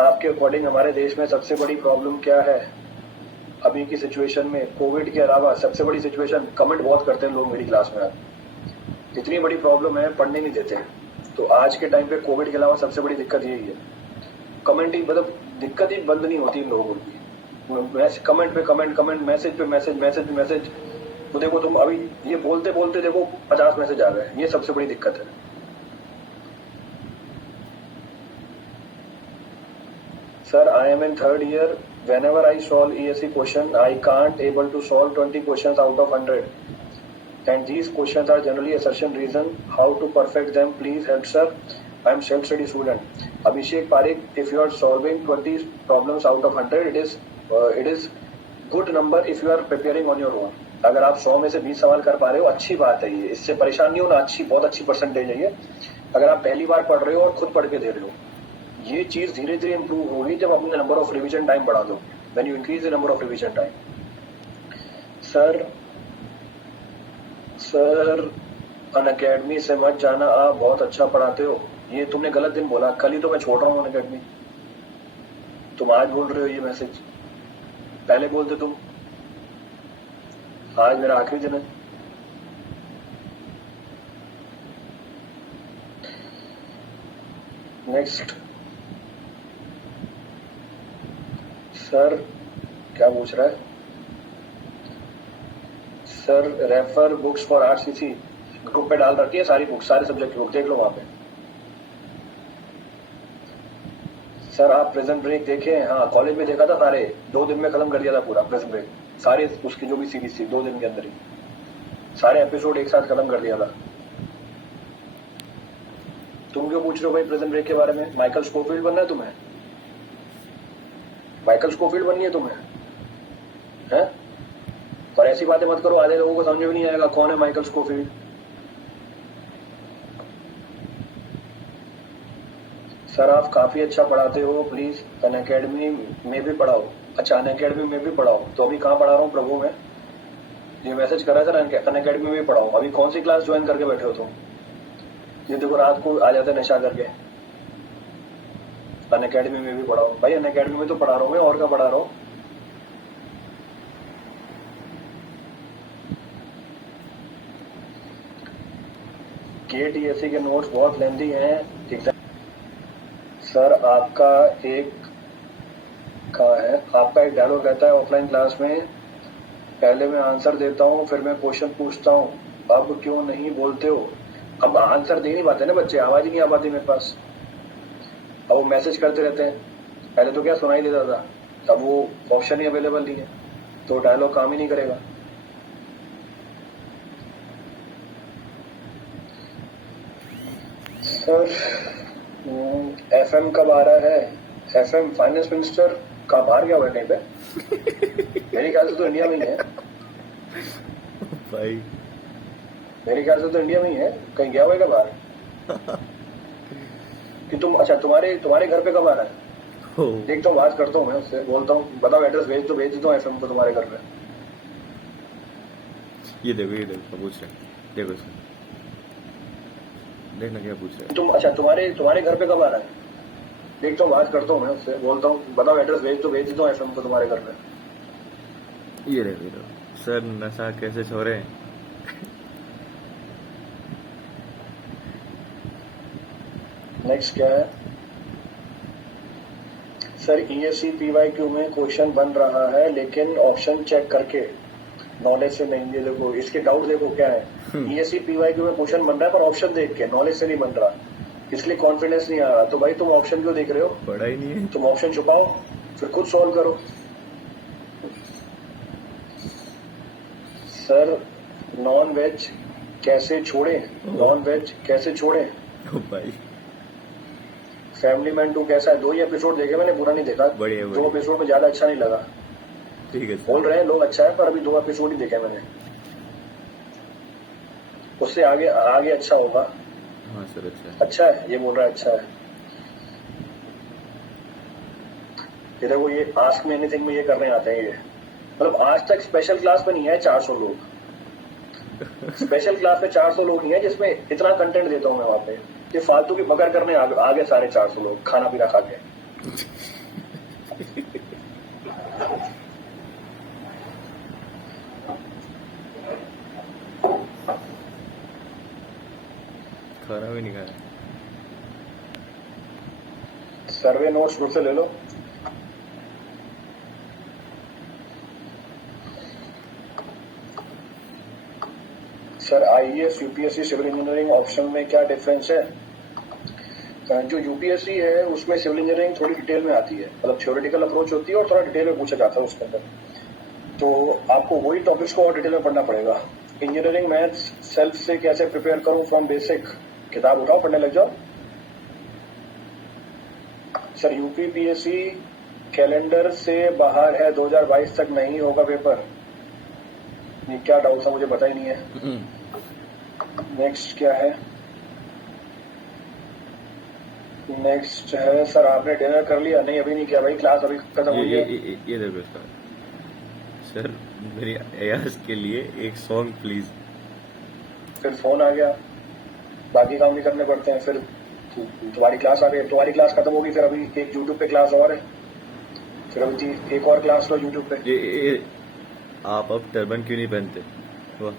आपके अकॉर्डिंग हमारे देश में सबसे बड़ी प्रॉब्लम क्या है अभी की सिचुएशन में? कोविड के अलावा सबसे बड़ी सिचुएशन, कमेंट बहुत करते हैं लोग मेरी क्लास में, इतनी बड़ी प्रॉब्लम है पढ़ने नहीं देते। तो आज के टाइम पे कोविड के अलावा सबसे बड़ी दिक्कत यही है। कमेंट ही मतलब दिक्कत ही बंद नहीं होती इन लोगों की, कमेंट पे कमेंट, कमेंट मैसेज पे मैसेज, मैसेज पे मैसेज। तो देखो तुम अभी ये बोलते बोलते देखो 50 मैसेज आ गए, ये सबसे बड़ी दिक्कत है। Sir, I am in third year. Whenever I solve ESE question, I can't able to solve 20 questions out of 100. And these questions are generally assertion reason. How to perfect them? Please help, sir. I am self-study student. Abhishek Parekh, if you are solving 20 problems out of 100, it is good number if you are preparing on your own. अगर आप 100 में से 20 सवाल कर पा रहे हो, अच्छी बात है ये, इससे परेशान नहीं होना, अच्छी बहुत अच्छी परसेंटेज है ये। अगर आप पहली बार पढ़ रहे हो और खुद पढ़ के दे रहे हो, ये चीज धीरे धीरे इंप्रूव होगी जब अपने नंबर ऑफ रिवीजन टाइम बढ़ा दो, when you increase the number of revision time. Sir Unacademy से मत जाना, आप बहुत अच्छा पढ़ाते हो। ये तुमने गलत दिन बोला, कल ही तो मैं छोड़ रहा हूँ अनअकैडमी, तुम आज बोल रहे हो ये मैसेज, पहले बोलते तुम। आज मेरा आखिरी दिन है। नेक्स्ट सर क्या पूछ रहा है? Sir refer books for RCC, group पे डाल रखी है सारी बुक, सारे सब्जेक्ट की बुक, देख लो वहां पे। सर आप प्रिजन ब्रेक देखे? हाँ कॉलेज में देखा था, सारे 2 दिन में खत्म कर दिया था पूरा प्रिजन ब्रेक, सारे उसकी जो भी सीरीज थी 2 दिन के अंदर ही सारे एपिसोड एक साथ खत्म कर दिया था। तुम क्यों पूछ रहे हो भाई प्रिजन ब्रेक के बारे में? माइकल स्कोफील्ड बनना है तुम्हें? माइकल स्कोफील्ड बननी है तुम्हें है? और ऐसी बातें मत करो, आधे लोगों को समझ में नहीं आएगा कौन है माइकल स्कोफील्ड। सर आप काफी अच्छा पढ़ाते हो, प्लीज अनअकैडमी में भी पढ़ाओ। अच्छा अनअकैडमी में भी पढ़ाओ, तो अभी कहाँ पढ़ा रहा हूँ प्रभु में? ये मैसेज करा सर अनअकैडमी में भी पढ़ाओ। अभी कौन सी क्लास ज्वाइन करके बैठे हो तुम? ये देखो रात को आ जाते नशा करके। अनअकैडमी में भी पढ़ाओ भाई, अनअकैडमी में तो पढ़ा रहा हूँ मैं, और क्या पढ़ा रहा हूँ? केटीएससी के नोट्स बहुत लेंथी हैं। सर आपका एक डायलॉग रहता है ऑफलाइन क्लास में, पहले मैं आंसर देता हूँ फिर मैं क्वेश्चन पूछता हूँ, अब क्यों नहीं बोलते हो? अब आंसर दे नहीं पाते ना बच्चे, आवाज ही नहीं आ पाती मेरे पास। अब वो मैसेज करते रहते हैं, पहले तो क्या सुनाई देता था, अब वो ऑप्शन ही अवेलेबल नहीं है, तो डायलॉग काम ही नहीं करेगा। सर एफएम कब आ रहा है? एफएम फाइनेंस मिनिस्टर कहाँ बाहर गया हुआ है कहीं पे? मेरे ख्याल से तो इंडिया में ही है भाई, मेरे ख्याल से तो इंडिया में ही है, कहीं गया हुआ है क्या बाहर? कि तुम अच्छा तुम्हारे घर पे कब आ रहा है? देखता हूँ, बात करता हूँ मैं उससे, बोलता हूँ बताओ एड्रेस भेज दो एफएम को तुम्हारे घर पे। ये देखो पूछ रहे, देखो देखना क्या पूछ रहे। तुम अच्छा तुम्हारे घर पे कब आ रहा है? देखता हूँ, बात करता हूँ मैं उससे, बोलता हूँ बताओ एड्रेस भेज दो एफएम को तुम्हारे घर पे। ये देखो सर नशा कैसे छोड़े। नेक्स्ट क्या है? सर ईएससी पीवाईक्यू में क्वेश्चन बन रहा है लेकिन ऑप्शन चेक करके, नॉलेज से नहीं। ये देखो इसके डाउट देखो क्या है, ईएससी पीवाईक्यू में क्वेश्चन बन रहा है पर ऑप्शन देख के, नॉलेज से नहीं बन रहा, इसलिए कॉन्फिडेंस नहीं आ रहा। तो भाई तुम ऑप्शन क्यों देख रहे हो? पढ़ा ही नहीं है। तुम ऑप्शन छुपाओ फिर खुद सॉल्व करो। सर नॉन वेज कैसे छोड़े? नॉन वेज कैसे छोड़े? भाई फैमिली मैन 2 कैसा है? 2 ही एपिसोड देखे मैंने, पूरा नहीं देखा। 2 एपिसोड में ज्यादा अच्छा नहीं लगा। ठीक है, बोल रहे हैं लोग अच्छा है, पर अभी 2 एपिसोड ही देखे मैंने, उससे आगे अच्छा होगा। हाँ सर अच्छा है, ये बोल रहा है अच्छा है। ये देखो ये आस्क मी एनीथिंग में ये करने आते हैं, ये मतलब आज तक स्पेशल क्लास में नहीं है 400 लोग। स्पेशल क्लास में 400 लोग नहीं है जिसमें इतना कंटेंट देता हूँ मैं वहां पे। ये फालतू की बकर करने आगे सारे 400 लोग खाना पीना खा के। खाना भी नहीं खाया। सर्वे नोट्स ग्रुप से ले लो। Sir IAS UPSC civil engineering option में क्या डिफरेंस है? जो यूपीएससी है उसमें सिविल इंजीनियरिंग थोड़ी डिटेल में आती है, मतलब थ्योरेटिकल अप्रोच होती है और थोड़ा डिटेल में पूछा जाता है उसके अंदर, तो आपको वही टॉपिक्स को और डिटेल में पढ़ना पड़ेगा। इंजीनियरिंग मैथ्स सेल्फ से कैसे प्रिपेयर करूं फ्रॉम बेसिक, किताब उठाओ पढ़ने लग जाओ। सर यूपीपीएससी कैलेंडर से बाहर है, 2022 तक नहीं होगा पेपर। ये क्या डाउट था, मुझे पता ही नहीं है। नेक्स्ट क्या है? नेक्स्ट है सर आपने डिनर कर लिया? नहीं अभी नहीं किया भाई, क्लास अभी खत्म हुई है। ये देखो इसका। सर मेरी अयाज के लिए एक सॉन्ग प्लीज। फिर फोन आ गया, बाकी काम भी करने पड़ते हैं। फिर तुम्हारी क्लास आ गई, तुम्हारी क्लास खत्म होगी, फिर अभी एक यूट्यूब पे क्लास और है, फिर अभी एक और क्लास लो यूट्यूब पे। ये आप अब टर्बन क्यों नहीं पहनते? वाह,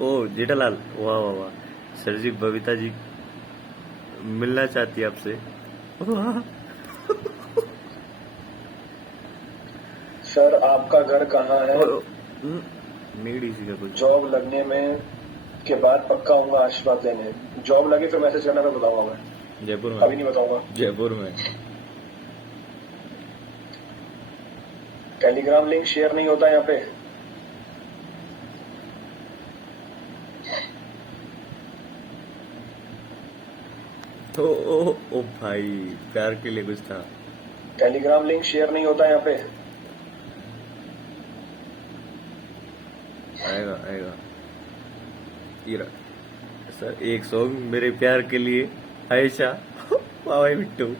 ओ जेठालाल, वाह वाह वाह। सर जी बबीता जी मिलना चाहती है आपसे। वाह। सर आपका घर कहाँ है? नीडी सी का कुछ। जॉब लगने में के बाद पक्का आऊंगा आशीर्वाद देने। जॉब लगे फिर मैसेज करना, मैं बताऊंगा। मैं जयपुर में? अभी नहीं बताऊंगा। जयपुर में। टेलीग्राम लिंक शेयर नहीं होता यहाँ पे। ओ भाई, प्यार के लिए कुछ था। टेलीग्राम लिंक शेयर नहीं होता यहाँ पे। आएगा आएगा। ये सर एक सॉन्ग मेरे प्यार के लिए, आयशा। वाह भाई बिट्टू।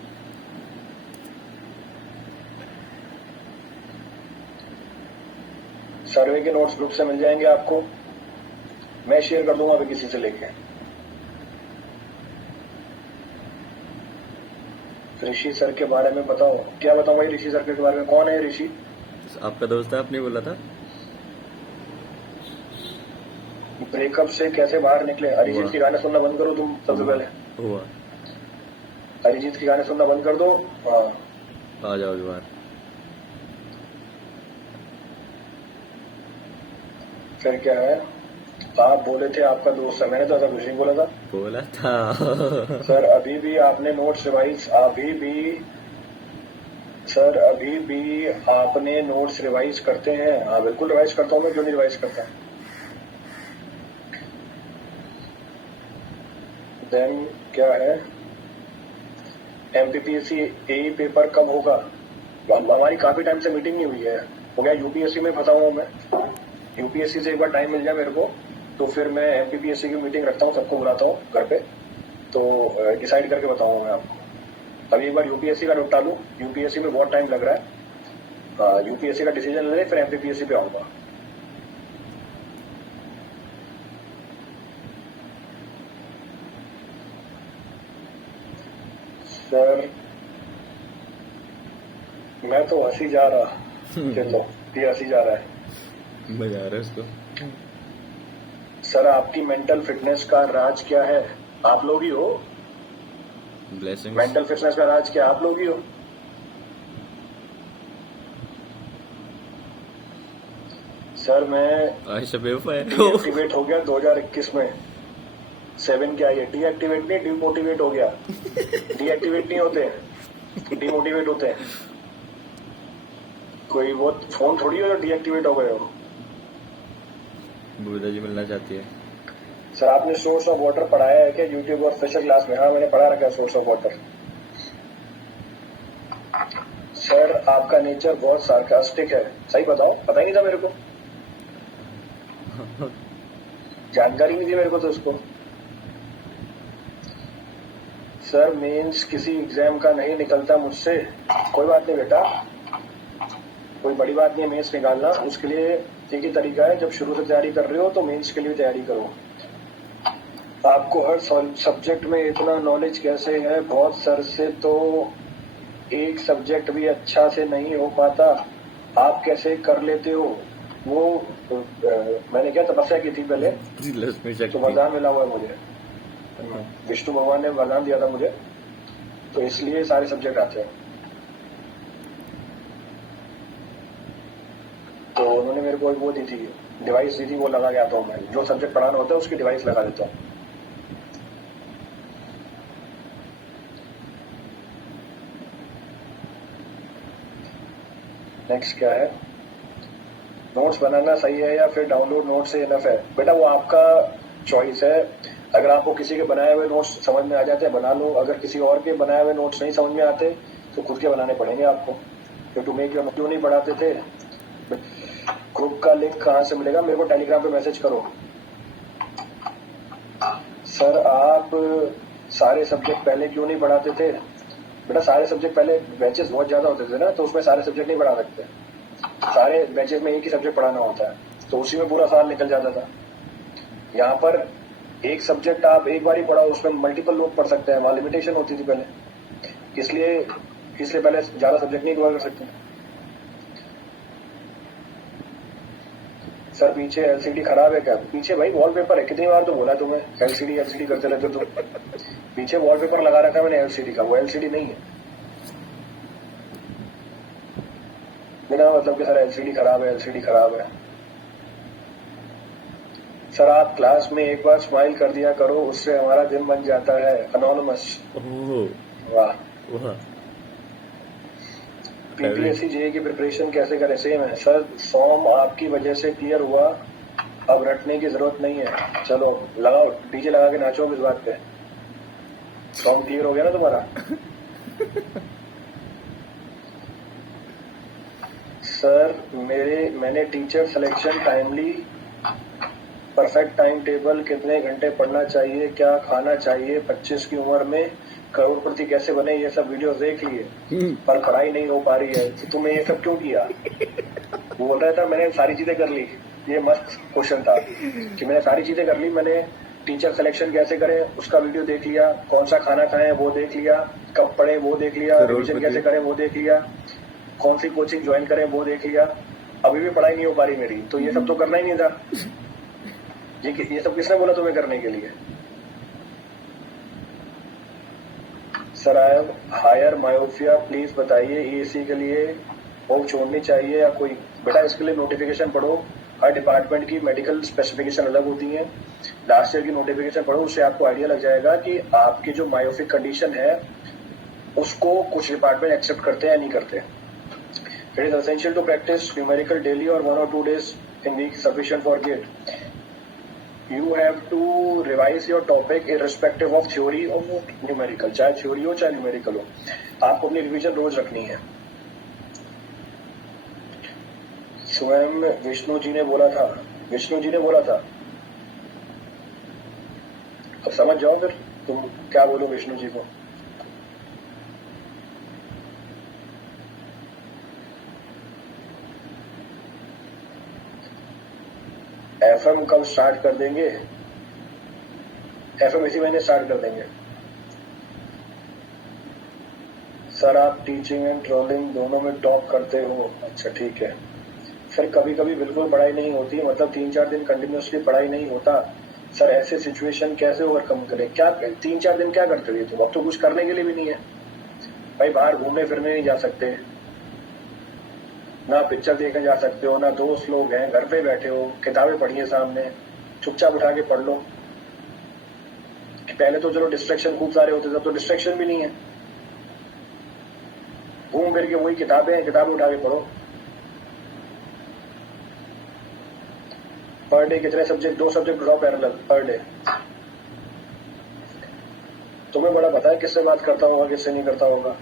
सर्वे के नोट्स ग्रुप से मिल जाएंगे आपको, मैं शेयर कर दूंगा अभी किसी से लेके। ऋषि सर के बारे में बताओ। क्या बताऊं भाई ऋषि सर के बारे में? कौन है ऋषि? आपका दोस्त है, आपने बोला था। ब्रेकअप से कैसे बाहर निकले? अरिजीत के गाने सुनना बंद करो तुम सबसे पहले। हुआ। अरिजीत के गाने सुनना बंद कर दो। हाँ आ जाओ बाहर। फिर क्या है? आप बोले थे आपका दोस्त है, मैंने तो ऐसा कुछ नहीं बोला था। बोला था। सर अभी भी आपने नोट्स रिवाइज, अभी भी सर अभी भी आपने नोट्स रिवाइज करते हैं? हाँ बिल्कुल रिवाइज करता हूँ मैं, क्यों नहीं रिवाइज करता। देन क्या है? एमपीपीएससी एई पेपर कब होगा? हमारी काफी टाइम से मीटिंग नहीं हुई है। हो गया यूपीएससी में फंसा हुआ मैं। यूपीएससी से एक बार टाइम मिल जाए मेरे को तो फिर मैं एमपीपीएससी की मीटिंग रखता हूँ, सबको बुलाता हूँ घर पे, तो डिसाइड करके बताऊंगा मैं आपको। अभी एक बार यूपीएससी का निपटा लूँ, यूपीएससी में बहुत टाइम लग रहा है। यूपीएससी का डिसीजन ले, फिर एमपीपीएससी पे आऊंगा। सर मैं तो हंसी जा रहा। चलो ये हंसी जा रहा है। मजा आ रहा है उसको। सर आपकी मेंटल फिटनेस का राज क्या है? आप लोग ही हो। ब्लेसिंग्स। मेंटल फिटनेस का राज क्या आप लोग ही हो? सर मैं आयशा बेवफा है। डीएक्टिवेट हो गया 2021 में। 7 क्या है? डीएक्टिवेट नहीं, डिमोटिवेट हो गया। डीएक्टिवेट नहीं होते, डिमोटिवेट होते हैं। कोई वो फोन थोड़ी हो जो डीएक्टिवेट हो गए हो। बबीता जी मिलना चाहती है। सर आपने सोर्स ऑफ वाटर पढ़ाया है क्या यूट्यूब और स्पेशल क्लास में? हाँ मैंने पढ़ा रखा है सोर्स ऑफ वाटर। सर आपका नेचर बहुत सार्कास्टिक है, सही बताओ, पता ही नहीं था मेरे को, जानकारी नहीं थी मेरे को तो उसको। सर मेंस किसी एग्जाम का नहीं निकलता मुझसे। कोई बात नहीं बेटा, कोई बड़ी बात नहीं है मेंस निकालना। उसके लिए एक ही तरीका है, जब शुरू से तैयारी कर रहे हो तो मेंस के लिए तैयारी करो। आपको हर सब्जेक्ट में इतना नॉलेज कैसे है? बहुत सर से तो एक सब्जेक्ट भी अच्छा से नहीं हो पाता, आप कैसे कर लेते हो? वो मैंने क्या तपस्या की थी पहले, लक्ष्मी तो शक्ति। वरदान मिला हुआ है मुझे, विष्णु भगवान ने वरदान दिया था मुझे, तो इसलिए सारे सब्जेक्ट आते हैं। तो उन्होंने मेरे को एक वो दी थी, डिवाइस दी थी, वो लगा के आता हूँ मैं, जो सब्जेक्ट पढ़ाना होता है उसकी डिवाइस लगा देता हूँ। नेक्स्ट क्या है, नोट्स बनाना सही है या फिर डाउनलोड नोट से इनफ है? बेटा वो आपका चॉइस है। अगर आपको किसी के बनाए हुए नोट्स समझ में आ जाते हैं बना लो, अगर किसी और के बनाए हुए नोट्स नहीं समझ में आते तो खुद के बनाने पड़ेंगे आपको। क्यों नहीं पढ़ाते थे? ग्रुप का लिंक कहाँ से मिलेगा? मेरे को टेलीग्राम पे मैसेज करो। सर आप सारे सब्जेक्ट पहले क्यों नहीं पढ़ाते थे? बेटा सारे सब्जेक्ट पहले बैचेस बहुत ज्यादा होते थे ना, तो उसमें सारे सब्जेक्ट नहीं पढ़ा सकते। सारे बैचेस में एक ही सब्जेक्ट पढ़ाना होता है, तो उसी में पूरा साल निकल जाता था। यहाँ पर एक सब्जेक्ट आप एक बार ही पढ़ा, उसमें मल्टीपल लोग पढ़ सकते हैं, वहां लिमिटेशन होती थी पहले, इसलिए पहले ज्यादा सब्जेक्ट नहीं कवर कर सकते। सर पीछे एलसीडी खराब है क्या? पीछे भाई वॉलपेपर है, कितनी बार तो बोला तुम्हें, एलसीडी करते रहते तुम। पीछे वॉलपेपर लगा रखा है मैंने एलसीडी का, वो एलसीडी नहीं है। बिना मतलब कि सर एलसीडी खराब है। सर आप क्लास में एक बार स्माइल कर दिया करो, उससे हमारा दिन बन जाता है। अनोनिमस। वाह। पीपीएससी जेई की प्रिपरेशन कैसे करें? सेम है सर, फॉर्म आपकी वजह से क्लियर हुआ, अब रटने की जरूरत नहीं है। चलो लगाओ डीजे लगा के नाचो इस बात पे, फॉर्म क्लियर हो गया ना तुम्हारा। सर मैंने teacher selection timely perfect time table, कितने घंटे पढ़ना चाहिए, क्या खाना चाहिए, 25 की उम्र में करोड़पति कैसे बने, ये सब वीडियोस देख लिए, पर पढ़ाई नहीं हो पा रही है, तो तुमने ये सब क्यों किया? वो बोल रहा था मैंने सारी चीजें कर ली। ये मस्त क्वेश्चन था कि मैंने सारी चीजें कर ली, मैंने टीचर सिलेक्शन कैसे करें उसका वीडियो देख लिया, कौन सा खाना खाएं वो देख लिया, कब पढ़े वो देख लिया, रिविजन कैसे करें वो देख लिया, कौन सी कोचिंग ज्वाइन करें वो देख लिया, अभी भी पढ़ाई नहीं हो पा रही मेरी, तो ये सब तो करना ही नहीं था। ये सब किसने बोला तुम्हें करने के लिए? Sir I have higher myopia, please बताइए ईएसी के लिए वो छोड़नी चाहिए या कोई? बेटा इसके लिए नोटिफिकेशन पढ़ो, हर डिपार्टमेंट की मेडिकल स्पेसिफिकेशन अलग होती है। लास्ट ईयर की नोटिफिकेशन पढ़ो, उससे आपको आइडिया लग जाएगा कि आपकी जो मायोपिक कंडीशन है उसको कुछ डिपार्टमेंट एक्सेप्ट करते हैं या नहीं करते। It is essential to practice numerical daily और 1 or 2 days in week sufficient for GATE. You have to revise your topic irrespective of theory or numerical, चाहे थ्योरी हो चाहे न्यूमेरिकल हो, आपको अपनी रिवीजन रोज रखनी है। स्वयं विष्णु जी ने बोला था। अब समझ जाओ फिर तुम क्या बोलो विष्णु जी को। एफएम कब स्टार्ट कर देंगे? एफएम इसी महीने स्टार्ट कर देंगे। सर आप टीचिंग एंड ट्रोलिंग दोनों में टॉप करते हो? अच्छा ठीक है। सर कभी कभी बिल्कुल पढ़ाई नहीं होती, मतलब 3-4 दिन कंटिन्यूसली पढ़ाई नहीं होता। सर ऐसे सिचुएशन कैसे ओवरकम करें? क्या 3-4 दिन क्या करते हो तुम? अब तो कुछ करने के लिए भी नहीं है भाई, बाहर घूमने फिरने नहीं जा सकते, ना पिक्चर देखने जा सकते हो, ना दोस्त लोग हैं, घर पे बैठे हो, किताबें पढ़िए सामने, चुपचाप उठा के पढ़ लो। पहले तो चलो डिस्ट्रैक्शन खूब सारे होते थे, अब तो डिस्ट्रैक्शन भी नहीं है, घूम फिर के वही किताबें उठा के पढ़ो। पर डे कितने सब्जेक्ट? 2 सब्जेक्ट उठाओ पैरेलल पर डे। तुम्हें बड़ा पता है किससे बात करता होगा किससे नहीं करता होगा।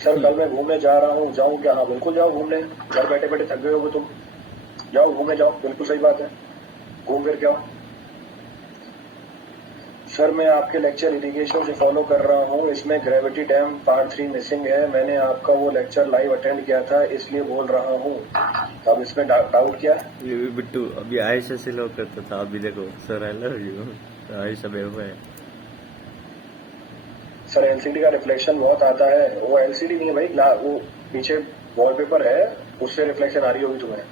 सर कल मैं घूमने जा रहा हूँ, जाऊँ क्या? हाँ बिल्कुल जाओ घूमने, घर बैठे बैठे थक गए होगे तुम, जाओ घूमने जाओ, बिल्कुल सही बात है, घूम फिर के आओ। सर मैं आपके लेक्चर इरिगेशन से फॉलो कर रहा हूँ, इसमें ग्रेविटी डैम पार्ट 3 मिसिंग है, मैंने आपका वो लेक्चर लाइव अटेंड किया था इसलिए बोल रहा हूँ। अब इसमें डाउट क्या? ये भी बिट्टू अभी आयशा से लोग करता था, अभी देखो sir I love you, Ayesha बेवफा है। सर एलसीडी का रिफ्लेक्शन बहुत आता है। वो एलसीडी नहीं है भाई, वो पीछे वॉलपेपर है, उससे रिफ्लेक्शन आ रही होगी तुम्हें।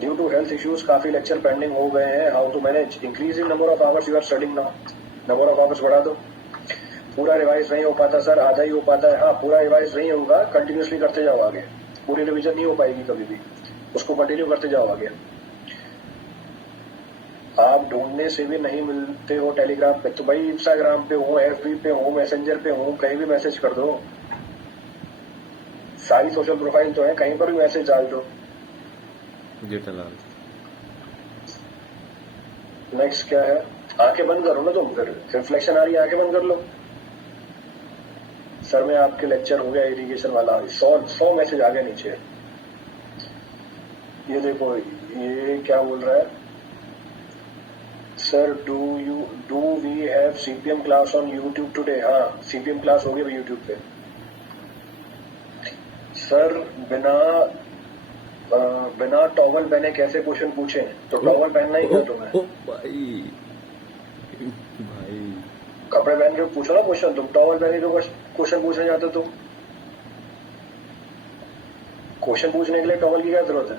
ड्यू टू हेल्थ इश्यूज काफी लेक्चर पेंडिंग हो गए हैं। How to manage? Increase in number of hours you are studying now. Number of hours बढ़ा दो। पूरा रिवाइज नहीं हो पाता सर, आधा ही हो पाता है। हाँ, पूरा रिवाइज नहीं होगा, कंटिन्यूसली करते जाओ आगे। पूरी रिविजन नहीं हो पाएगी कभी भी, उसको कंटिन्यू करते जाओ आगे। आप ढूंढने से भी नहीं मिलते हो टेलीग्राम पे, तो भाई इंस्टाग्राम पे हो, एफबी पे हो, मैसेंजर पे हो, कहीं भी मैसेज कर दो। सारी सोशल प्रोफाइल तो है, कहीं पर भी मैसेज डाल दो। जेठालाल नेक्स्ट क्या है? आंखें बंद करो ना तुम, फिर रिफ्लेक्शन आ रही है, आंखें बंद कर लो। सर में आपके लेक्चर हो गया इरिगेशन वाला, 100 मैसेज आ गया नीचे। ये देखो, ये क्या बोल रहा है? Sir do we have CPM class on YouTube today? हाँ, सीपीएम क्लास होगी भाई यूट्यूब पे। सर बिना टॉवल पहने कैसे क्वेश्चन पूछे? तो टॉवल पहनना ही क्या तुम्हें? भाई भाई कपड़े पहन के पूछो ना क्वेश्चन। तुम टॉवल पहने तो क्वेश्चन पूछने जाते हो तुम। क्वेश्चन पूछने के लिए टॉवल की क्या जरूरत है?